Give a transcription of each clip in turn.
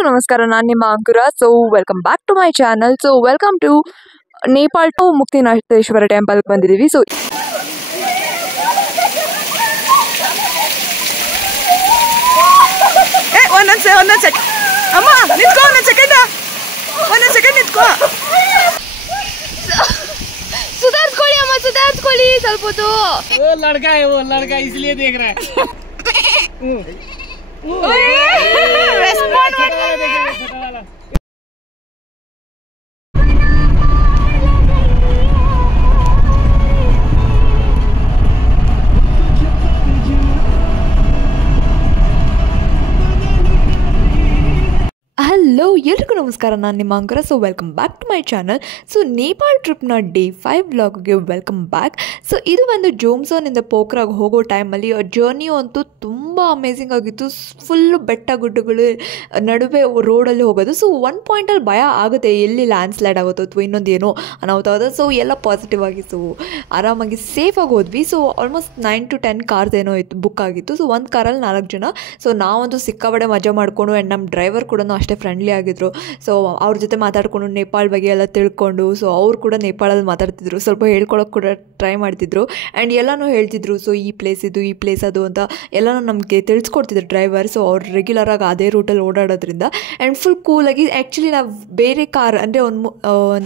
ಎಲ್ರಿಗೂ ನಮಸ್ಕಾರ. ನಾನು ನಿಮ್ಮ Ankura. So welcome back to my channel. So welcome to Nepal to Muktinatheshwara ಟೆಂಪಲ್ಗೆ ಬಂದಿದ್ದೀವಿ. ಸೊ ಒಂದೊಂದು ಸೆಕೆಂಡ್ ಅಮ್ಮ ನಿಂತ್ಕೋ, ಒಂದೊಂದು ಸೆಕೆಂಡ್ ನಿಂತ್ಕೋ. सुधार्सकोली अम्मा, सुधार्सकोली ಸ್ವಲ್ಪ ಹೊತ್ತು. वो लड़का इसलिए देख रहा है. ರೆಸ್ಪಾಂಡ್ ಮಾಡ್ತಾರೆ. ಹಲೋ, ಎಲ್ರಿಗೂ ನಮಸ್ಕಾರ. ನಾನು ನಿಮ್ಮ Ankura. So welcome back to my channel. So Nepal ಟ್ರಿಪ್ನ ಡೇ 5 ವ್ಲಾಗ್ಗೆ ವೆಲ್ಕಮ್ ಬ್ಯಾಕ್. ಸೊ ಇದು ಒಂದು ಜೋಮ್ಸೋನಿಂದ ಪೋಖ್ರಾಗೆ ಹೋಗೋ ಟೈಮಲ್ಲಿ ಜರ್ನಿ ಅಂತೂ ತುಂಬ ಅಮೇಝಿಂಗ್ ಆಗಿತ್ತು. ಫುಲ್ಲು ಬೆಟ್ಟ ಗುಡ್ಡಗಳು ನಡುವೆ ರೋಡಲ್ಲಿ ಹೋಗೋದು. ಸೊ ಒಂದು ಪಾಯಿಂಟಲ್ಲಿ ಭಯ ಆಗುತ್ತೆ, ಎಲ್ಲಿ ಲ್ಯಾಂಡ್ ಸ್ಲೈಡ್ ಆಗುತ್ತೋ ಅಥವಾ ಇನ್ನೊಂದು ಏನೋ ಅನಾಹುತ ಆಗೋದು. ಸೊ ಎಲ್ಲ ಪಾಸಿಟಿವ್ ಆಗಿ ಸೊ ಆರಾಮಾಗಿ ಸೇಫಾಗಿ ಹೋದ್ವಿ. ಸೊ ಆಲ್ಮೋಸ್ಟ್ 9 to 10 ಕಾರ್ಸ್ ಏನೋ ಇತ್ತು, ಬುಕ್ ಆಗಿತ್ತು. ಸೊ ಒಂದು ಕಾರಲ್ಲಿ 4 ಜನ. ಸೊ ನಾವಂತೂ ಸಿಕ್ಕಾಬಡೆ ಮಜಾ ಮಾಡಿಕೊಂಡು, ಆ್ಯಂಡ್ ನಮ್ಮ ಡ್ರೈವರ್ ಕೂಡ ಅಷ್ಟೇ ಫ್ರೆಂಡ್ಲಿ ಆಗಿದ್ರು. ಸೊ ಅವ್ರ ಜೊತೆ ಮಾತಾಡಿಕೊಂಡು ನೇಪಾಳ ಬಗ್ಗೆ ಎಲ್ಲ ತಿಳ್ಕೊಂಡು, ಸೊ ಅವ್ರು ಕೂಡ ನೇಪಾಳಲ್ಲಿ ಮಾತಾಡ್ತಿದ್ರು, ಸ್ವಲ್ಪ ಹೇಳ್ಕೊಳಕ್ಕೆ ಕೂಡ ಟ್ರೈ ಮಾಡ್ತಿದ್ರು. ಆ್ಯಂಡ್ ಎಲ್ಲನೂ ಹೇಳ್ತಿದ್ರು. ಸೊ ಈ ಪ್ಲೇಸ್ ಇದು, ಈ ಪ್ಲೇಸ್ ಅದು ಅಂತ ಎಲ್ಲನೂ ನಮಗೆ ತಿಳಿಸ್ಕೊಡ್ತಿದ್ರು ಡ್ರೈವರ್. ಸೊ ಅವ್ರು ರೆಗ್ಯುಲರಾಗಿ ಅದೇ ರೂಟಲ್ಲಿ ಓಡಾಡೋದ್ರಿಂದ ಆ್ಯಂಡ್ ಫುಲ್ ಕೂಲಾಗಿ. ಆ್ಯಕ್ಚುಲಿ ನಾವು ಬೇರೆ ಕಾರ್ ಅಂದರೆ ಒಂದು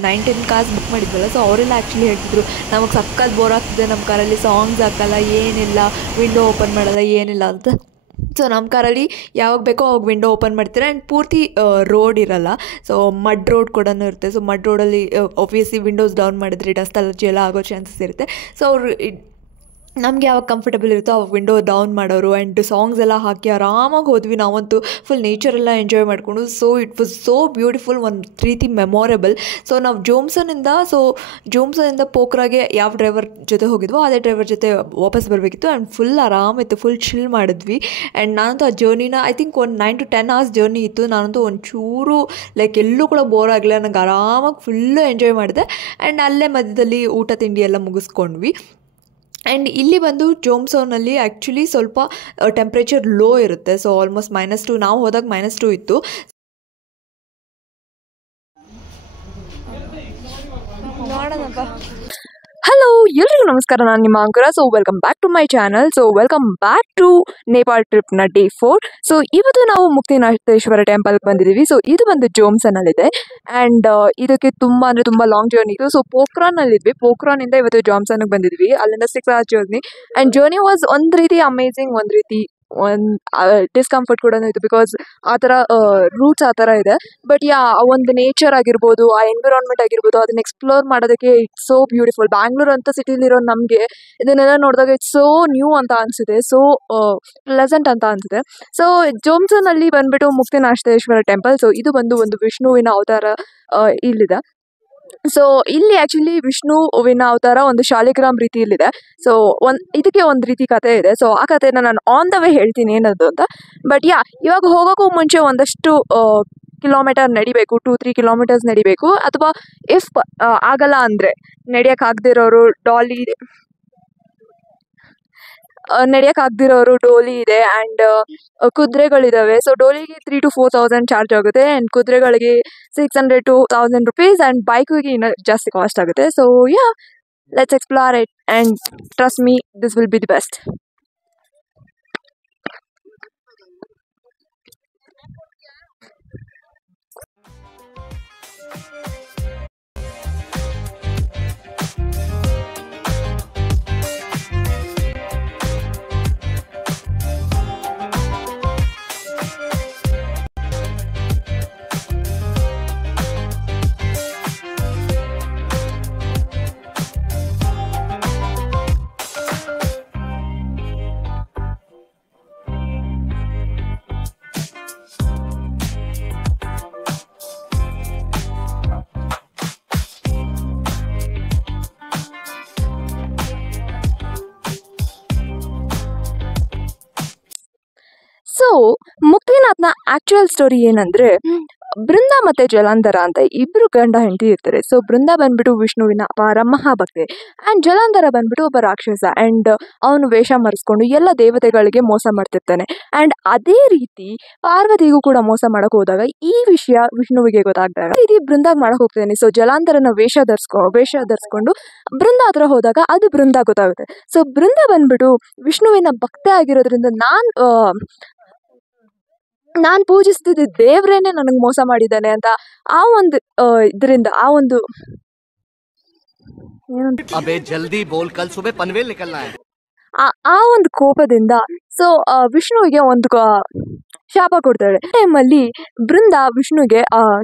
9-10 ಕಾರ್ಸ್ ಬುಕ್ ಮಾಡಿದ್ವಲ್ಲ. ಸೊ ಅವರೆಲ್ಲ ಆ್ಯಕ್ಚುಲಿ ಹೇಳ್ತಿದ್ರು, ನಮಗೆ ಸಕ್ಕತ್ ಬೋರ್ ಆಗ್ತಿದೆ, ನಮ್ಮ ಕಾರಲ್ಲಿ ಸಾಂಗ್ಸ್ ಹಾಕಲ್ಲ, ಏನಿಲ್ಲ, ವಿಂಡೋ ಓಪನ್ ಮಾಡಲ್ಲ, ಏನಿಲ್ಲ ಅಂತ. ಸೊ ನಮ್ಮ ಕಾರಲ್ಲಿ ಯಾವಾಗ ಬೇಕೋ ಅವಾಗ ವಿಂಡೋ ಓಪನ್ ಮಾಡ್ತಾರೆ. ಆ್ಯಂಡ್ ಪೂರ್ತಿ ರೋಡ್ ಇರಲ್ಲ. ಸೊ ಮಡ್ ರೋಡ್ ಕೂಡ ಇರುತ್ತೆ. ಸೊ ಮಡ್ ರೋಡಲ್ಲಿ ಆಬ್ವಿಯಸ್ಲಿ ವಿಂಡೋಸ್ ಡೌನ್ ಮಾಡಿದ್ರೆ ಡಸ್ಟ್ ಅಲರ್ಜಿ ಎಲ್ಲ ಆಗೋ ಚಾನ್ಸಸ್ ಇರುತ್ತೆ. ಸೊ ಅವರು ನಮಗೆ ಯಾವಾಗ ಕಂಫರ್ಟಬಲ್ ಇರುತ್ತೋ ಅವಾಗ ವಿಂಡೋ ಡೌನ್ ಮಾಡೋರು. ಆ್ಯಂಡ್ ಸಾಂಗ್ಸ್ ಎಲ್ಲ ಹಾಕಿ ಆರಾಮಾಗಿ ಹೋದ್ವಿ. ನಾವಂತೂ ಫುಲ್ ನೇಚರೆಲ್ಲ ಎಂಜಾಯ್ ಮಾಡಿಕೊಂಡು. So it was so beautiful, ಒಂದು ರೀತಿ ಮೆಮೊರೇಬಲ್. ಸೊ ನಾವು ಜೋಮ್ಸನ್ನಿಂದ ಪೋಖ್ರಾಗೆ ಯಾವ ಡ್ರೈವರ್ ಜೊತೆ ಹೋಗಿದ್ವೋ ಅದೇ ಡ್ರೈವರ್ ಜೊತೆ ವಾಪಸ್ ಬರಬೇಕಿತ್ತು. ಆ್ಯಂಡ್ ಫುಲ್ ಆರಾಮಿತ್ತು, ಫುಲ್ ಚಿಲ್ ಮಾಡಿದ್ವಿ. ಆ್ಯಂಡ್ ನಾನಂತೂ ಆ ಜರ್ನಿನ ಐ ಥಿಂಕ್ ಒಂದು 9 to 10 hours ಜರ್ನಿ ಇತ್ತು. ನಾನಂತೂ ಒಂಚೂರು ಲೈಕ್ ಎಲ್ಲೂ ಕೂಡ ಬೋರ್ ಆಗಲಿಲ್ಲ. ನನಗೆ ಆರಾಮಾಗಿ ಫುಲ್ಲು ಎಂಜಾಯ್ ಮಾಡಿದೆ. ಆ್ಯಂಡ್ ಅಲ್ಲೇ ಮಧ್ಯದಲ್ಲಿ ಊಟ ತಿಂಡಿ ಎಲ್ಲ ಮುಗಿಸ್ಕೊಂಡ್ವಿ. ಆ್ಯಂಡ್ ಇಲ್ಲಿ ಬಂದು ಜೋಮ್ಸೋನಲ್ಲಿ ಆ್ಯಕ್ಚುಲಿ ಸ್ವಲ್ಪ ಟೆಂಪ್ರೇಚರ್ ಲೋ ಇರುತ್ತೆ. ಸೊ ಆಲ್ಮೋಸ್ಟ್ -2, ನಾವು ಹೋದಾಗ -2 ಇತ್ತು. ನೋಡೋಣಪ್ಪ. ಹಲೋ, ಎಲ್ರಿಗೂ ನಮಸ್ಕಾರ. ನಾನು ನಿಮ್ಮ Ankura. So welcome back to my channel. So welcome back to Nepal ಟ್ರಿಪ್ನ ಡೇ 4. ಸೊ ಇವತ್ತು ನಾವು ಮುಕ್ತಿನಾಥೇಶ್ವರ ಟೆಂಪಲ್ಗೆ ಬಂದಿದ್ದೀವಿ. ಸೊ ಇದು ಬಂದು ಜೋಮ್ಸನ್ನಲ್ಲಿದೆ. ಆ್ಯಂಡ್ ಇದಕ್ಕೆ ತುಂಬ ಅಂದರೆ ತುಂಬ ಲಾಂಗ್ ಜರ್ನಿ ಇತ್ತು. ಸೊ ಪೋಖ್ರಾನಲ್ಲಿದ್ವಿ. ಪೋಖ್ರಾನಿಂದ ಇವತ್ತು ಜೋಮ್ಸನ್ಗೆ ಬಂದಿದ್ವಿ. ಅಲ್ಲಿಂದ 6 hours journey. And journey was ಒಂದು ರೀತಿ ಅಮೇಝಿಂಗ್, ಒಂದು ರೀತಿ ಡಿಸ್ಕಂಫರ್ಟ್ ಕೂಡ ಇತ್ತು. ಬಿಕಾಸ್ ಆ ಥರ ರೂಟ್ಸ್ ಆ ಥರ ಇದೆ. ಬಟ್ ಒಂದು ನೇಚರ್ ಆಗಿರ್ಬೋದು, ಆ ಎನ್ವಿರಾನ್ಮೆಂಟ್ ಆಗಿರ್ಬೋದು, ಅದನ್ನ ಎಕ್ಸ್ಪ್ಲೋರ್ ಮಾಡೋದಕ್ಕೆ ಇಟ್ಸ್ ಸೋ ಬ್ಯೂಟಿಫುಲ್. ಬ್ಯಾಂಗ್ಳೂರ್ ಅಂತ ಸಿಟಿಲಿರೋ ನಮಗೆ ಇದನ್ನೆಲ್ಲ ನೋಡಿದಾಗ ಇಟ್ಸ್ ಸೋ ನ್ಯೂ ಅಂತ ಅನಿಸುತ್ತೆ, ಸೋ ಪ್ಲೆಸೆಂಟ್ ಅಂತ ಅನಿಸುತ್ತೆ. ಸೊ ಜೋಮ್ಸನ್ನಲ್ಲಿ ಬಂದ್ಬಿಟ್ಟು ಮುಕ್ತಿನಾಥೇಶ್ವರ ಟೆಂಪಲ್. ಸೊ ಇದು ಬಂದು ಒಂದು ವಿಷ್ಣುವಿನ ಅವತಾರ ಇಲ್ಲಿದೆ. ಸೊ ಇಲ್ಲಿ ಆ್ಯಕ್ಚುಲಿ ವಿಷ್ಣುವಿನ ಅವತಾರ ಒಂದು ಶಾಲಿಗ್ರಾಮ್ ರೀತಿಯಲ್ಲಿದೆ. ಸೊ ಇದಕ್ಕೆ ಒಂದು ರೀತಿ ಕತೆ ಇದೆ. ಸೊ ಆ ಕಥೆನ ನಾನು ಆನ್ ದ ವೇ ಹೇಳ್ತೀನಿ ಏನದು ಅಂತ. ಬಟ್ ಇವಾಗ ಹೋಗೋಕ್ಕೂ ಮುಂಚೆ ಒಂದಷ್ಟು ಕಿಲೋಮೀಟರ್ ನಡಿಬೇಕು, 2-3 kilometers ನಡಿಬೇಕು. ಅಥವಾ ಇಫ್ ಆಗಲ್ಲ ಅಂದರೆ ನಡೆಯೋಕ್ಕಾಗದಿರೋರು ಡೋಲಿ ಇದೆ. ಆ್ಯಂಡ್ ಕುದುರೆಗಳಿದ್ದಾವೆ. ಸೊ ಡೋಲಿಗೆ 3,000 to 4,000 ಚಾರ್ಜ್ ಆಗುತ್ತೆ. ಆ್ಯಂಡ್ ಕುದುರೆಗಳಿಗೆ 600 to 1,000 rupees. ಆ್ಯಂಡ್ ಬೈಕಿಗೆ ಇನ್ನೂ ಜಾಸ್ತಿ ಕಾಸ್ಟ್ ಆಗುತ್ತೆ. So let's explore it and trust me, this will be the best. So ಮುಕ್ತಿನಾಥ್ನ ಆ್ಯಕ್ಚುಯಲ್ ಸ್ಟೋರಿ ಏನಂದರೆ, ಬೃಂದ ಮತ್ತು ಜಲಾಂಧರ ಅಂತ ಇಬ್ಬರು ಗಂಡ ಹೆಂಡತಿ ಇರ್ತಾರೆ. ಸೊ ಬೃಂದ ಬಂದ್ಬಿಟ್ಟು ವಿಷ್ಣುವಿನ ಅಪಾರ ಮಹಾಭಕ್ತೆ ಆ್ಯಂಡ್ ಜಲಾಂಧರ ಬಂದ್ಬಿಟ್ಟು ಒಬ್ಬ ರಾಕ್ಷಸ ಆ್ಯಂಡ್ ಅವನು ವೇಷ ಮರೆಸ್ಕೊಂಡು ಎಲ್ಲ ದೇವತೆಗಳಿಗೆ ಮೋಸ ಮಾಡ್ತಿರ್ತಾನೆ. ಆ್ಯಂಡ್ ಅದೇ ರೀತಿ ಪಾರ್ವತಿಗೂ ಕೂಡ ಮೋಸ ಮಾಡಕ್ಕೆ ಹೋದಾಗ ಈ ವಿಷಯ ವಿಷ್ಣುವಿಗೆ ಗೊತ್ತಾಗ್ದಾಗ ಈ ರೀತಿ ಬೃಂದಾಗ ಮಾಡಕ್ಕೆ ಹೋಗ್ತಾನೆ. ಸೊ ಜಲಾಂಧರನ ವೇಷ ಧರಿಸ್ಕೊಂಡು ಬೃಂದ ಹತ್ರ ಹೋದಾಗ ಅದು ಬೃಂದ ಗೊತ್ತಾಗುತ್ತೆ. ಸೊ ಬೃಂದ ಬಂದ್ಬಿಟ್ಟು ವಿಷ್ಣುವಿನ ಭಕ್ತೆ ಆಗಿರೋದ್ರಿಂದ ನಾನು ಪೂಜಿಸ್ತಿದ್ದ ದೇವ್ರೇನೆ ನನಗೆ ಮೋಸ ಮಾಡಿದ್ದಾನೆ ಅಂತ ಆ ಒಂದು ಇದರಿಂದ अबे जल्दी बोल, कल सुबह पनवेल निकलना है. ಆ ಒಂದು ಕೋಪದಿಂದ ಸೊ ವಿಷ್ಣುವಿಗೆ ಒಂದು ಶಾಪ ಕೊಡ್ತಾಳೆ. ಟೈಮಲ್ಲಿ ಬೃಂದ ವಿಷ್ಣುಗೆ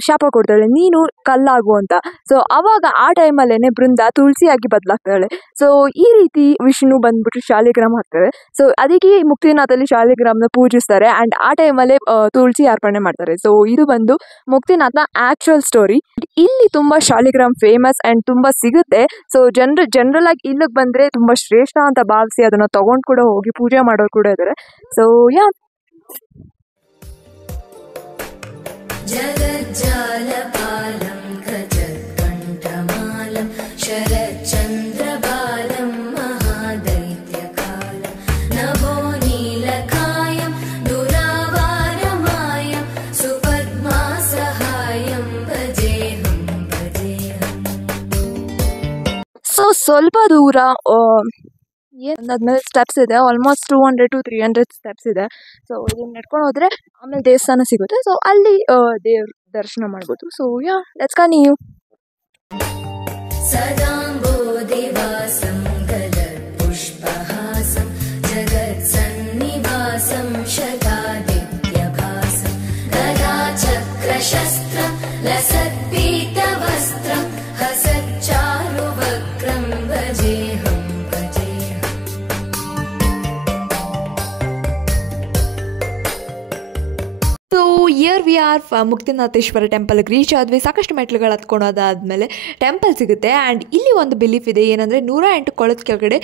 ಶಾಪ ಕೊಡ್ತಾಳೆ, ನೀನು ಕಲ್ಲಾಗು ಅಂತ. ಸೊ ಅವಾಗ ಆ ಟೈಮಲ್ಲೇನೆ ಬೃಂದ ತುಳಸಿಯಾಗಿ ಬದಲಾಗ್ತಾಳೆ. ಸೊ ಈ ರೀತಿ ವಿಷ್ಣು ಬಂದ್ಬಿಟ್ಟು ಶಾಲಿಗ್ರಾಮ ಹಾಕ್ತಾರೆ. ಸೊ ಅದಕ್ಕೆ ಮುಕ್ತಿನಾಥಲ್ಲಿ ಶಾಲಿಗ್ರಾಮನ ಪೂಜಿಸ್ತಾರೆ ಆ್ಯಂಡ್ ಆ ಟೈಮಲ್ಲೇ ತುಳಸಿ ಅರ್ಪಣೆ ಮಾಡ್ತಾರೆ. ಸೊ ಇದು ಬಂದು ಮುಕ್ತಿನಾಥನ ಆ್ಯಕ್ಚುಯಲ್ ಸ್ಟೋರಿ. ಇಲ್ಲಿ ತುಂಬ ಶಾಲಿಗ್ರಾಮ್ ಫೇಮಸ್ ಆ್ಯಂಡ್ ತುಂಬ ಸಿಗುತ್ತೆ. ಸೊ ಜನರಲ್ ಆಗಿ ಇಲ್ಲಿಗೆ ಬಂದರೆ ತುಂಬ ಶ್ರೇಷ್ಠ ಅಂತ ಭಾವಿಸಿ ಅದನ್ನು ತಗೊಂಡು ಕೂಡ ಹೋಗಿ ಪೂಜೆ ಮಾಡೋರು ಕೂಡ ಇದ್ದಾರೆ. So yeah जगज्जालपालं खचत्कण्ठमालं शरच्चन्द्रबालं महादैत्यकालं नभो नीलकायं दुरावारमायं सुपद्मासहायं भजेऽहं. ಸೊ ಸ್ವಲ್ಪ ದೂರ ಅದಾದ್ಮೇಲೆ ಸ್ಟೆಪ್ಸ್ ಇದೆ, ಆಲ್ಮೋಸ್ಟ್ 200 to 300 ಸ್ಟೆಪ್ಸ್ ಇದೆ. ಸೊ ಇದನ್ನ ನಡ್ಕೊಂಡು ಹೋದರೆ ಆಮೇಲೆ ದೇವಸ್ಥಾನ ಸಿಗುತ್ತೆ. ಸೊ ಅಲ್ಲಿ ದೇವ್ರ ದರ್ಶನ ಮಾಡ್ಬೋದು. So ya let's continue. सदाम्बोधिवासं गदत्पुष्पहासं जगत्सन्निवासं शतादित्यभासं गदाचक्रशस्त्रं लसत्पीतवस्त्रं हसच्चारुवक्त्रं भजेऽहं. So here we are Muktinatheshwara ಟೆಂಪಲ್ಗೆ ರೀಚ್ ಆದ್ವಿ. ಸಾಕಷ್ಟು ಮೆಟ್ಲುಗಳು ಹತ್ಕೊಳೋದಾದ್ಮೇಲೆ ಟೆಂಪಲ್ ಸಿಗುತ್ತೆ. ಆ್ಯಂಡ್ ಇಲ್ಲಿ ಒಂದು ಬಿಲೀಫ್ ಇದೆ, ಏನಂದರೆ 108 ಕೊಳದ ಕೆಳಗಡೆ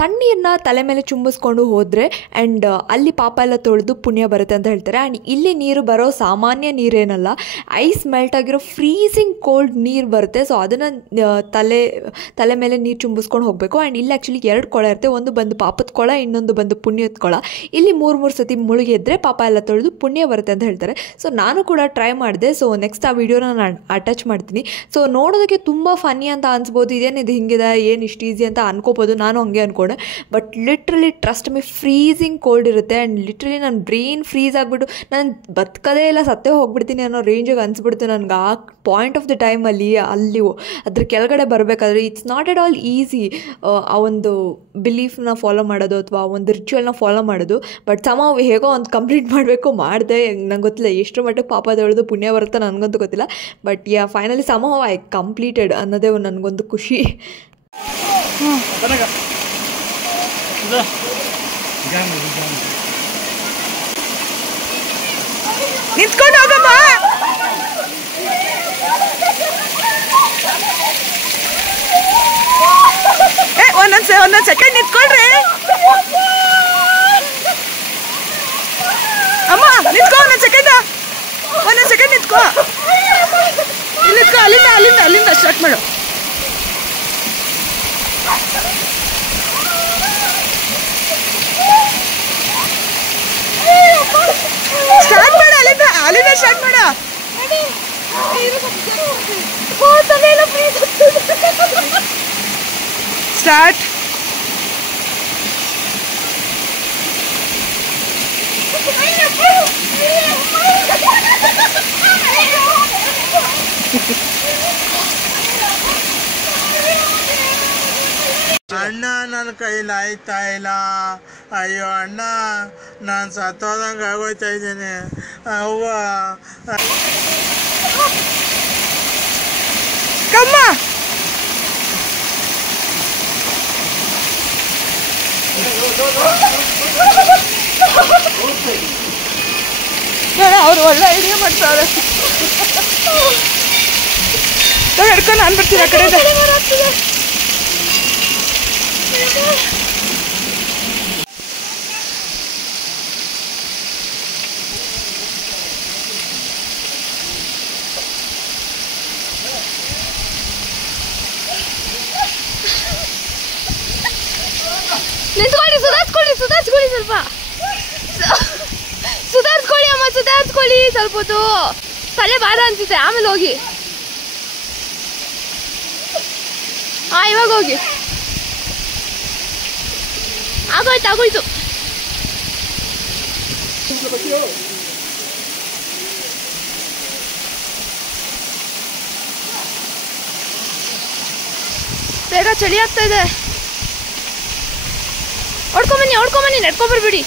ತಣ್ಣೀರನ್ನ ತಲೆ ಮೇಲೆ ಚುಂಬಿಸ್ಕೊಂಡು ಹೋದರೆ ಆ್ಯಂಡ್ ಅಲ್ಲಿ ಪಾಪ ಎಲ್ಲ ತೊಳೆದು ಪುಣ್ಯ ಬರುತ್ತೆ ಅಂತ ಹೇಳ್ತಾರೆ. ಆ್ಯಂಡ್ ಇಲ್ಲಿ ನೀರು ಬರೋ ಸಾಮಾನ್ಯ ನೀರೇನಲ್ಲ, ಐಸ್ ಮೆಲ್ಟ್ ಆಗಿರೋ ಫ್ರೀಸಿಂಗ್ ಕೋಲ್ಡ್ ನೀರು ಬರುತ್ತೆ. ಸೊ ಅದನ್ನು ತಲೆ ಮೇಲೆ ನೀರು ಚುಂಬಿಸ್ಕೊಂಡು ಹೋಗಬೇಕು. ಆ್ಯಂಡ್ ಇಲ್ಲಿ ಆ್ಯಕ್ಚುಲಿ 2 ಕೊಳ ಇರುತ್ತೆ, ಒಂದು ಬಂದು ಪಾಪದ ಕೊಳ, ಇನ್ನೊಂದು ಬಂದು ಪುಣ್ಯದ ಕೊಳ. ಇಲ್ಲಿ 3 ಸತಿ ಮುಳುಗಿದ್ರೆ ಪಾಪ ಎಲ್ಲ ತೊಳೆದು ಪುಣ್ಯ ಬರುತ್ತೆ ಅಂತ ಹೇಳ್ತಾರೆ. ಸೊ ನಾನು ಕೂಡ ಟ್ರೈ ಮಾಡಿದೆ. ಸೊ ನೆಕ್ಸ್ಟ್ ಆ ವಿಡಿಯೋನ ನಾನು ಅಟ್ಯಾಚ್ ಮಾಡ್ತೀನಿ. ಸೊ ನೋಡೋದಕ್ಕೆ ತುಂಬ ಫನ್ನಿ ಅಂತ ಅನ್ಸ್ಬೋದು, ಇದೇನಿದು ಹಿಂಗಿದೆ, ಏನು ಇಷ್ಟು ಈಸಿ ಅಂತ ಅನ್ಕೋಬೋದು. ನಾನು ಹಂಗೆ ಅಂದ್ಕೊಂಡೆ, but literally trust me freezing cold ಇರುತ್ತೆ. ಆ್ಯಂಡ್ ಲಿಟ್ರಲಿ ನನ್ನ ಬ್ರೈನ್ ಫ್ರೀಸ್ ಆಗಿಬಿಟ್ಟು ನಾನು ಬದುಕದೇ ಇಲ್ಲ, ಸತ್ತೇ ಹೋಗ್ಬಿಡ್ತೀನಿ ಅನ್ನೋ ರೇಂಜಿಗೆ ಅನಿಸ್ಬಿಡ್ತು ನನಗೆ ಆ ಪಾಯಿಂಟ್ ಆಫ್ ದ ಟೈಮಲ್ಲಿ. ಅಲ್ಲಿ ಅದ್ರ ಕೆಳಗಡೆ ಬರಬೇಕಾದ್ರೆ it's not at all easy ಆ ಒಂದು ಬಿಲೀಫ್ನ ಫಾಲೋ ಮಾಡೋದು ಅಥವಾ ಒಂದು ರಿಚುವಲ್ನ ಫಾಲೋ ಮಾಡೋದು. ಬಟ್ ಹೇಗೋ ಒಂದು ಕಂಪ್ಲೀಟ್ ಮಾಡಿದೆ. ನಂಗೆ ಗೊತ್ತಿಲ್ಲ ಎಷ್ಟು ಮಟ್ಟಿಗೆ ಪಾಪ ತೊಳೆದು ಪುಣ್ಯ ಬರುತ್ತೆ ನನಗಂತೂ ಗೊತ್ತಿಲ್ಲ. ಬಟ್ ಫೈನಲಿ ಐ ಕಂಪ್ಲೀಟೆಡ್ ಅನ್ನೋದೇ ನನಗೊಂದು ಖುಷಿ. ನಿಂತ್ಕೊಂಡು ಹೋಗಮ್ಮ. ಒಂದೊಂದು ಸೆಕೆಂಡ್ ನಿಂತ್ಕೊಳ್ರಿ ಅಮ್ಮ. ನಿಂತ್ಕೊ, ಒಂದೊಂದು ಸೆಕೆಂಡ್ ನಿಂತ್ಕೊ. ನಿಂತ್ಕೊ, ಅಲ್ಲಿಂದ ಸ್ಟಾರ್ಟ್ ಮಾಡು. ಸ್ಟಾರ್ಟ್ ಮಾಡು, ಅಲ್ಲಿಂದ ಸ್ಟಾರ್ಟ್ ಮಾಡು. ಸ್ಟಾರ್ಟ್. ಅಣ್ಣ ನನ್ನ ಕೈಲಿ ಆಯ್ತಾ ಇಲ್ಲ. ಅಯ್ಯೋ ಅಣ್ಣ, ನಾನು ಸತ್ತೋದಂಗೆ ಆಗೋಯ್ತಾ ಇದ್ದೀನಿ. ಅವ್ವ ಕಮ್ಮ. ಅವ್ರು ಒಳ್ಳೆ ಐಡಿಯಾ ಮಾಡ್ತಾರೆ. ಹಿಡ್ಕೊಂಡು ನಾನು ಬರ್ತೀನಿ ಆ ಕಡೆಯಿಂದ. ಸುಧಾರಿಸ್ಕೊಳ್ಳಿ ಸ್ವಲ್ಪ. ಸುಧಾರಿಸ್ಕೊಳ್ಳಿ ಅಮ್ಮ, ಸುಧಾರಿಸ್ಕೊಳ್ಳಿ ಸ್ವಲ್ಪ ಹೊತ್ತು. ತಲೆ ಭಾರ ಅನ್ಸುತ್ತೆ, ಆಮೇಲೆ ಹೋಗಿ. ಹಾ, ಇವಾಗ ಹೋಗಿ. ಆಗೋಯ್ತು ಆಗೋಯ್ತು. ಬೇಗ ಚಳಿ ಆಗ್ತಾ ಇದೆ. ಹೊಡ್ಕೊಂಬನ್ನಿ ನಡ್ಕೊಂಬರ್ಬಿಡಿ.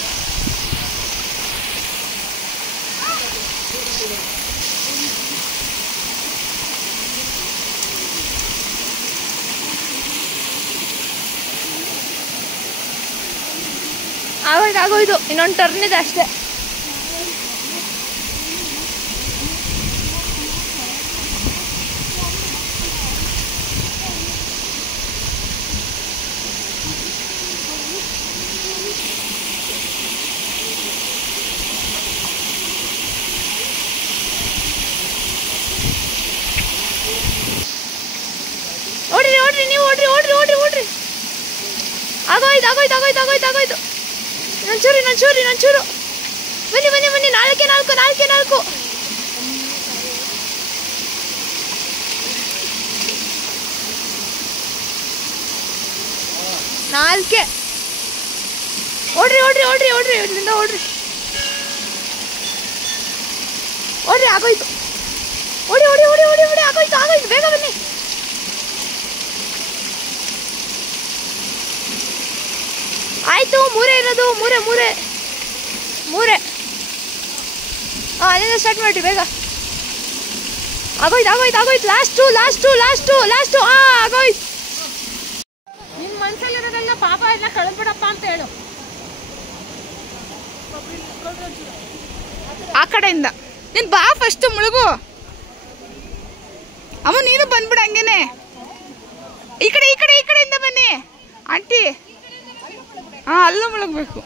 ಆಗೋಯ್ತು. ಇನ್ನೊಂದು ಟರ್ನ್ ಇದೆ ಅಷ್ಟೇ. ಓಡ್ರಿ ನೀವು ಓಡ್ರಿ. ಆಗೋಯ್ತು. ಇನ್ನೊಂಚೂರು. ಬನ್ನಿ. 4 ಓಡ್ರಿ. ಇಲ್ಲಿಂದ ಓಡ್ರಿ. ಆಗೋಯ್ತು. ಓಡಿ. ಆಗೋಯ್ತು. ಬೇಗ ಬನ್ನಿ. ಆಯ್ತು, 3 ಇರೋದು. 3 ಅಲ್ಲಿಂದ ಸ್ಟಾರ್ಟ್ ಮಾಡಿ ಬೇಗ. ಆಗೋಯ್ತು. ಲಾಸ್ಟು. ಆಗೋಯ್ತು. ನಿನ್ ಮನ್ಸಲ್ಲಿರೋದೆಲ್ಲ ಪಾಪ ಎಲ್ಲ ಕಳ್ಬಿಡಪ್ಪ ಅಂತ ಹೇಳು. ಆ ಕಡೆಯಿಂದ ನೀನ್ ಬಾ, ಫಸ್ಟ್ ಮುಳುಗು. ಅಮ್ಮ ನೀನು ಬಂದ್ಬಿಡ ಹಂಗೇನೆ. ಈ ಕಡೆಯಿಂದ ಬನ್ನಿ ಆಂಟಿ. ಅಲ್ಲೂ ಮುಳುಗ್ಬೇಕು.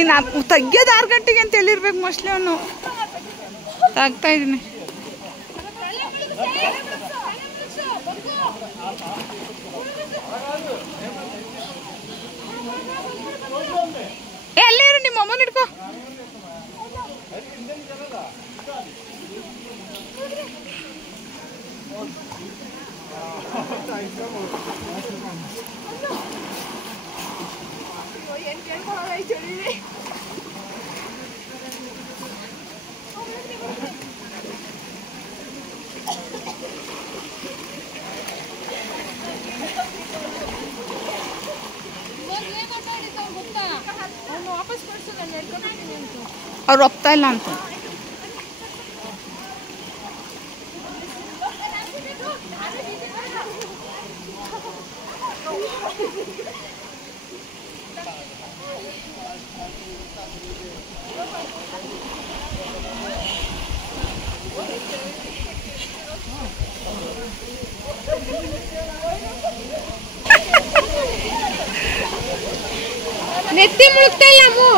ಇನ್ನು ತೆಗಿಯೋದು 6 ಗಂಟೆಗೆ ಅಂತ ಹೇಳಿರ್ಬೇಕು ಮೋಸ್ಟ್ಲಿ. ಅವನು ತಾಗ್ತಾ ಇದೀನಿ. ಅಲ್ಲೇ ಇರು, ನಿಮ್ಮ ಅಮ್ಮನ ಹಿಡ್ಕೋ. ಅವ್ರು ಒಪ್ತಾ ಇಲ್ಲ ಅಂತ. ನೆತ್ತಿ ಮುಳುಗ್ತಾ ಇಲ್ಲ ಅಮ್ಮು.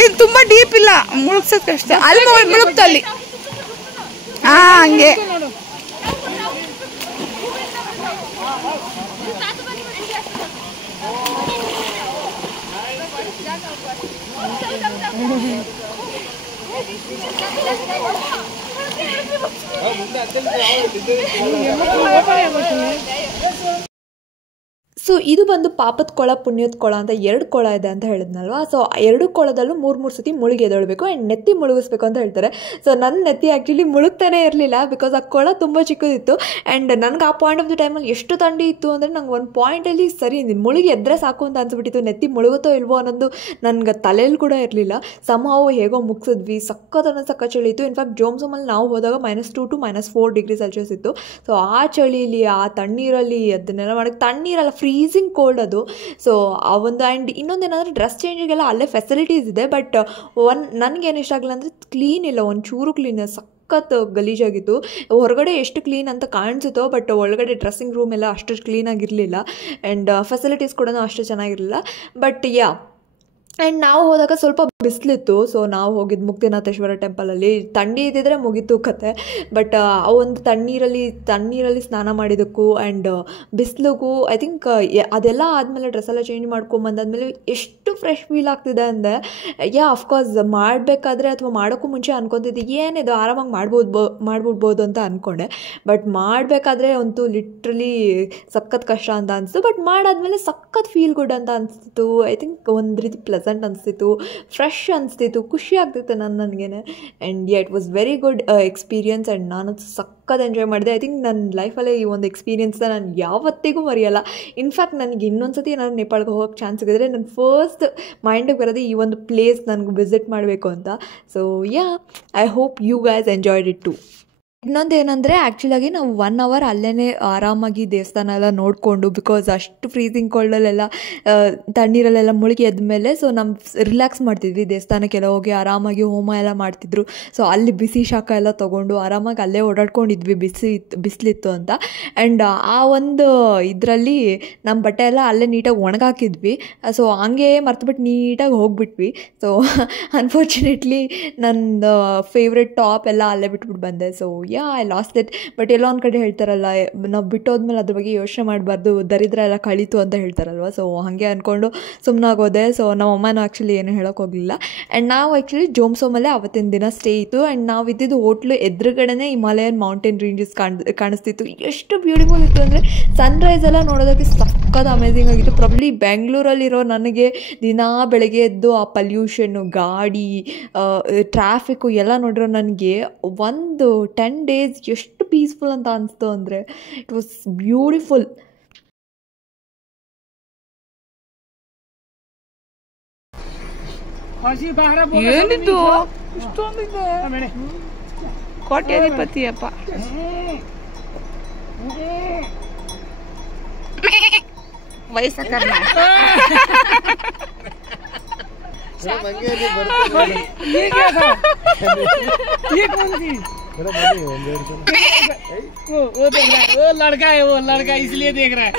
ಇದು ತುಂಬಾ ಡೀಪ್ ಇಲ್ಲ, ಮುಳುಗ್ಸೋದ್ ಕಷ್ಟ. ಅಲ್ಲಿ ಮುಳುಗ್ತಾ ಅಲ್ಲಿ. ಹಂಗೆ ಸೊ ಇದು ಬಂದು ಪಾಪದ ಕೊಳ ಪುಣ್ಯದ ಕೊಳ ಅಂತ 2 ಕೊಳ ಇದೆ ಅಂತ ಹೇಳಿದ್ನಲ್ವಾ. ಸೊ 2 ಕೊಳದಲ್ಲೂ 3 ಸತಿ ಮುಳುಗಿ ಎದೊಳ್ಬೇಕು ಆ್ಯಂಡ್ ನೆತ್ತಿ ಮುಳುಗಿಸ್ಬೇಕು ಅಂತ ಹೇಳ್ತಾರೆ. ಸೊ ನನ್ನ ನೆತ್ತಿ ಆ್ಯಕ್ಚುಲಿ ಮುಳುಗ್ತಾನೆ ಇರಲಿಲ್ಲ, ಬಿಕಾಸ್ ಆ ಕೊಳ ತುಂಬ ಚಿಕ್ಕದಿತ್ತು. ಆ್ಯಂಡ್ ನನಗೆ ಆ ಪಾಯಿಂಟ್ ಆಫ್ ದ ಟೈಮಲ್ಲಿ ಎಷ್ಟು ಥಂಡಿ ಇತ್ತು ಅಂದರೆ ನಂಗೆ ಒಂದು ಪಾಯಿಂಟಲ್ಲಿ ಸರಿ ಮುಳುಗಿ ಎದ್ರೆ ಸಾಕು ಅಂತ ಅನ್ಸ್ಬಿಟ್ಟಿತ್ತು. ನೆತ್ತಿ ಇಲ್ವೋ ಅನ್ನೋದು ನನಗೆ ತಲೆಯಲ್ಲಿ ಕೂಡ ಇರಲಿಲ್ಲ. ಸಮಹಾವು ಹೇಗೋ ಮುಗಿಸಿದ್ವಿ. ಸಕ್ಕ ಚಳಿ ಇತ್ತು. ಇನ್ಫ್ಯಾಕ್ಟ್ ಜೋಮ್ಸಮಲ್ಲಿ ನಾವು ಹೋದಾಗ -2 to -4 ಡಿಗ್ರಿ ಸೆಲ್ಸಿಯಸ್ ಇತ್ತು. ಸೊ ಆ ಚಳಿಲಿ ಆ ತಣ್ಣೀರಲ್ಲಿ ಅದನ್ನೆಲ್ಲ ಮಾಡೋಕ್ಕೆ, ತಣ್ಣೀರಲ್ಲ ಫ್ರೀ ಫ್ರೀಸಿಂಗ್ ಕೋಲ್ಡ್ ಅದು. ಸೊ ಆ ಒಂದು ಆ್ಯಂಡ್ ಇನ್ನೊಂದೇನಂದರೆ ಡ್ರೆಸ್ ಚೇಂಜಿಗೆಲ್ಲ ಅಲ್ಲೇ ಫೆಸಿಲಿಟೀಸ್ ಇದೆ. ಬಟ್ ನನಗೇನು ಇಷ್ಟ ಆಗಲ್ಲ ಅಂದರೆ ಕ್ಲೀನ್ ಇಲ್ಲ, ಒಂಚೂರು ಕ್ಲೀನ್, ಸಖತ್ ಗಲೀಜಾಗಿತ್ತು. ಹೊರಗಡೆ ಎಷ್ಟು ಕ್ಲೀನ್ ಅಂತ ಕಾಣಿಸುತ್ತೋ ಬಟ್ ಒಳಗಡೆ ಡ್ರೆಸ್ಸಿಂಗ್ ರೂಮ್ ಎಲ್ಲ ಅಷ್ಟು ಕ್ಲೀನಾಗಿರಲಿಲ್ಲ. ಆ್ಯಂಡ್ ಫೆಸಿಲಿಟೀಸ್ ಕೂಡ ಅಷ್ಟು ಚೆನ್ನಾಗಿರಲಿಲ್ಲ. ಬಟ್ ಆ್ಯಂಡ್ ನಾವು ಹೋದಾಗ ಸ್ವಲ್ಪ ಬಿಸಿಲಿತ್ತು. ಸೊ ನಾವು ಹೋಗಿದ್ದು ಮುಕ್ತಿನಾಥೇಶ್ವರ ಟೆಂಪಲಲ್ಲಿ. ಥಂಡಿ ಇದ್ದಿದ್ರೆ ಮುಗೀತು ಕತೆ. ಬಟ್ ಆ ಒಂದು ತಣ್ಣೀರಲ್ಲಿ ಸ್ನಾನ ಮಾಡಿದ್ದಕ್ಕೂ ಆ್ಯಂಡ್ ಬಿಸಿಲಿಗೂ ಐ ಥಿಂಕ್ ಅದೆಲ್ಲ ಆದಮೇಲೆ ಡ್ರೆಸ್ಸೆಲ್ಲ ಚೇಂಜ್ ಮಾಡ್ಕೊಂಬಂದಾದ್ಮೇಲೆ ಎಷ್ಟು ಫ್ರೆಶ್ ಫೀಲ್ ಆಗ್ತಿದೆ ಅಂದರೆ ಅಫ್ಕೋರ್ಸ್ ಮಾಡಬೇಕಾದ್ರೆ ಅಥವಾ ಮಾಡೋಕ್ಕೂ ಮುಂಚೆ ಅನ್ಕೊತಿದ್ದೆ ಏನಿದು ಆರಾಮಾಗಿ ಮಾಡ್ಬಿಡ್ಬೋದು ಅಂತ ಅಂದ್ಕೊಂಡೆ. ಬಟ್ ಮಾಡಬೇಕಾದ್ರೆ ಅಂತೂ ಲಿಟ್ರಲಿ ಸಖತ್ ಕಷ್ಟ ಅಂತ ಅನಿಸ್ತು. ಬಟ್ ಮಾಡಾದ್ಮೇಲೆ ಸಖತ್ ಫೀಲ್ ಗುಡ್ ಅಂತ ಅನಿಸ್ತಿತ್ತು. ಐ ಥಿಂಕ್ ಒಂದು ರೀತಿ ಪ್ಲೆಸೆಂಟ್ ಅನಿಸ್ತಿತ್ತು, ಫ್ರೆಶ್ ಅನಿಸ್ತಿತ್ತು, ಖುಷಿ ಆಗ್ತಿತ್ತು ನನಗೇನೆ. And it was very good experience. And ನಾನು ಸಖತ್ ಎಂಜಾಯ್ ಮಾಡಿದೆ. ಐ ಥಿಂಕ್ ನನ್ನ ಲೈಫಲ್ಲೇ ಈ ಒಂದು ಎಕ್ಸ್ಪೀರಿಯನ್ಸ್ನ ನಾನು ಯಾವತ್ತಿಗೂ ಮರೆಯಲ್ಲ. ಇನ್ಫ್ಯಾಕ್ಟ್ ನನಗೆ ಇನ್ನೊಂದ್ಸತಿ ಏನಾದ್ರು ನೇಪಾಳ್ಗೆ ಹೋಗೋಕ್ಕೆ ಚಾನ್ಸ್ ಸಿಗಿದ್ರೆ ನನ್ನ ಫಸ್ಟ್ ಮೈಂಡಿಗೆ ಬರೋದು ಈ ಒಂದು ಪ್ಲೇಸ್ ನನಗೆ ವಿಸಿಟ್ ಮಾಡಬೇಕು ಅಂತ. So I hope you guys enjoyed it too. ಇನ್ನೊಂದೇನೆಂದರೆ ಆ್ಯಕ್ಚುಲಾಗಿ ನಾವು 1 hour ಅಲ್ಲೇ ಆರಾಮಾಗಿ ದೇವಸ್ಥಾನ ಎಲ್ಲ ನೋಡಿಕೊಂಡು, ಬಿಕಾಸ್ ಅಷ್ಟು ಫ್ರೀಸಿಂಗ್ ಕೋಲ್ಡಲ್ಲೆಲ್ಲ ತಣ್ಣೀರಲ್ಲೆಲ್ಲ ಮುಳುಗಿ ಎದ್ಮೇಲೆ ಸೊ ನಮ್ಮ ರಿಲ್ಯಾಕ್ಸ್ ಮಾಡ್ತಿದ್ವಿ. ದೇವಸ್ಥಾನಕ್ಕೆಲ್ಲ ಹೋಗಿ ಆರಾಮಾಗಿ ಹೋಮ ಎಲ್ಲ ಮಾಡ್ತಿದ್ರು. ಸೊ ಅಲ್ಲಿ ಬಿಸಿ ಶಾಖ ಎಲ್ಲ ತೊಗೊಂಡು ಆರಾಮಾಗಿ ಅಲ್ಲೇ ಓಡಾಡ್ಕೊಂಡಿದ್ವಿ, ಬಿಸಿಲಿತ್ತು ಅಂತ. ಆ್ಯಂಡ್ ಆ ಒಂದು ಇದರಲ್ಲಿ ನಮ್ಮ ಬಟ್ಟೆ ಎಲ್ಲ ಅಲ್ಲೇ ನೀಟಾಗಿ ಒಣಗಾಕಿದ್ವಿ. ಸೊ ಹಂಗೆ ಮರ್ತುಬಿಟ್ಟು ನೀಟಾಗಿ ಹೋಗ್ಬಿಟ್ವಿ. ಸೊ ಅನ್ಫಾರ್ಚುನೇಟ್ಲಿ ನನ್ನ ಫೇವ್ರೆಟ್ ಟಾಪ್ ಎಲ್ಲ ಅಲ್ಲೇ ಬಿಟ್ಬಿಟ್ಟು ಬಂದೆ. So I lost it. But ಎಲ್ಲೋ ಒಂದು ಕಡೆ ಹೇಳ್ತಾರಲ್ಲ, ನಾವು ಬಿಟ್ಟೋದ್ಮೇಲೆ ಅದ್ರ ಬಗ್ಗೆ ಯೋಚನೆ ಮಾಡಬಾರ್ದು, ದರಿದ್ರ ಎಲ್ಲ ಕಳೀತು ಅಂತ ಹೇಳ್ತಾರಲ್ವ. ಸೊ ಹಾಗೆ ಅಂದ್ಕೊಂಡು ಸುಮ್ಮನಾಗೋದೆ. ಸೊ ನಮ್ಮ ಅಮ್ಮನೂ ಆ್ಯಕ್ಚುಲಿ ಏನು ಹೇಳೋಕೆ ಹೋಗಲಿಲ್ಲ. ಆ್ಯಂಡ್ ನಾವು ಆ್ಯಕ್ಚುಲಿ ಜೋಮ್ಸೋಮಲ್ಲೇ ಅವತ್ತಿನ ದಿನ ಸ್ಟೇ ಇತ್ತು. ಆ್ಯಂಡ್ ನಾವು ಇದ್ದಿದ್ದು ಹೋಟ್ಲು ಎದುರುಗಡೆನೇ ಹಿಮಾಲಯನ್ ಮೌಂಟೇನ್ ರೇಂಜಸ್ ಕಾಣಿಸ್ತಿತ್ತು. ಎಷ್ಟು ಬ್ಯೂಟಿಫುಲ್ ಇತ್ತು ಅಂದರೆ ಸನ್ರೈಸ್ ಎಲ್ಲ ನೋಡೋದಕ್ಕೆ ಸಖತ್ ಅಮೇಝಿಂಗ್ ಆಗಿತ್ತು. ಪ್ರಾಬ್ಲಿ ಬೆಂಗಳೂರಲ್ಲಿರೋ ನನಗೆ ದಿನಾ ಬೆಳಗ್ಗೆ ಎದ್ದು ಆ ಪಲ್ಯೂಷನ್ನು, ಗಾಡಿ, ಟ್ರಾಫಿಕ್ಕು ಎಲ್ಲ ನೋಡಿರೋ ನನಗೆ ಒಂದು 10 days ಎಷ್ಟು ಪೀಸ್ಫುಲ್ ಅಂತ ಅನಿಸ್ತು ಅಂದರೆ ಇಟ್ ವಾಸ್ ಬ್ಯೂಟಿಫುಲ್. ಏನಿದು ಇಷ್ಟೊಂದಿದೆ? ಕೋಟ್ಯಾಧಿಪತಿ ಅಪ್ಪ. ವಯಸ್ಸಕರ್ಣ वो लड़का है, वो लड़का इसलिए देख रहा है.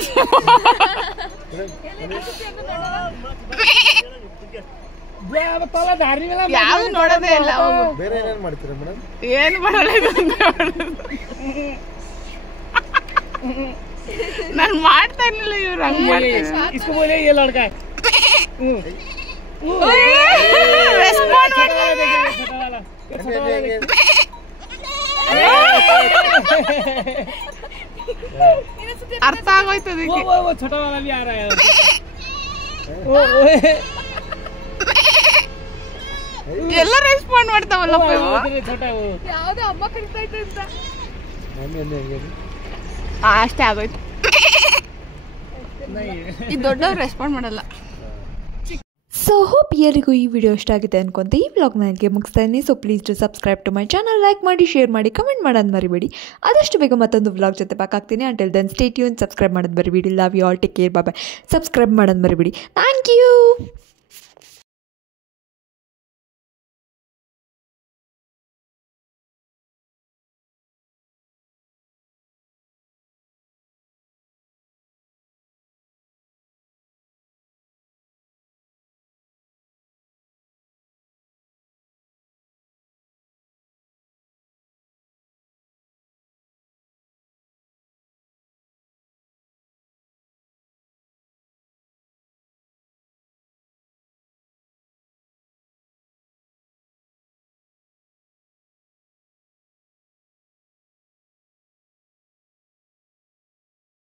ಯಾವ್ದು ನೋಡೋದೇ ಇಲ್ಲ. ಏನು ಮಾಡಲ್ಲ ನಾನು ಮಾಡ್ತಾ ಇರ್ಲಿಲ್ಲ, ಇವ್ರು ಹಂಗ್ ಮಾಡ್ತಾರೆ. इसको बोले ये लड़का है. ರೆಸ್ಪಾಂಡ್ ಅರ್ಥ ಆಗೋಯ್ತು ಅದಕ್ಕೆ. वो छोटा वाला भी आ रहा है. ಎಲ್ಲ ರೆಸ್ಪಾಂಡ್ ಮಾಡ್ತಾವಲ್ಲಪ್ಪ ಇವು. ಯಾವ್ದೋ ಅಮ್ಮ ಕರಿತಾ ಇತ್ತು ಅಂತ. ಅಷ್ಟೇ ಆಗೋಯ್ತು. ಈ ದೊಡ್ಡವ್ರು ರೆಸ್ಪಾಂಡ್ ಮಾಡಲ್ಲ. ಸೊ ಹೋಪ್ ಎಲ್ಲರಿಗೂ ಈ ವಿಡಿಯೋ ಇಷ್ಟ ಆಗಿದೆ ಅನ್ಕೊಂತ ಈ ವ್ಲಾಗ್ನ ನನಗೆ ಮುಗಿಸ್ತಾ ಇದ್ದೀನಿ. So please to subscribe to my channel, like ಮಾಡಿ, ಶೇರ್ ಮಾಡಿ, ಕಮೆಂಟ್ ಮಾಡೋದು ಮರಿಬೇಡಿ. ಆದಷ್ಟು ಬೇಗ ಮತ್ತೊಂದು ವ್ಲಾಗ್ ಜೊತೆ ಬ್ಯಾಕ್ ಆಗ್ತೀನಿ. Until then stay tune, subscribe ಮಾಡೋದು ಮರಿಬೇಡಿ. Love you all, take care, bye. Subscribe ಮಾಡೋದು ಮರಿಬೇಡಿ. Thank you.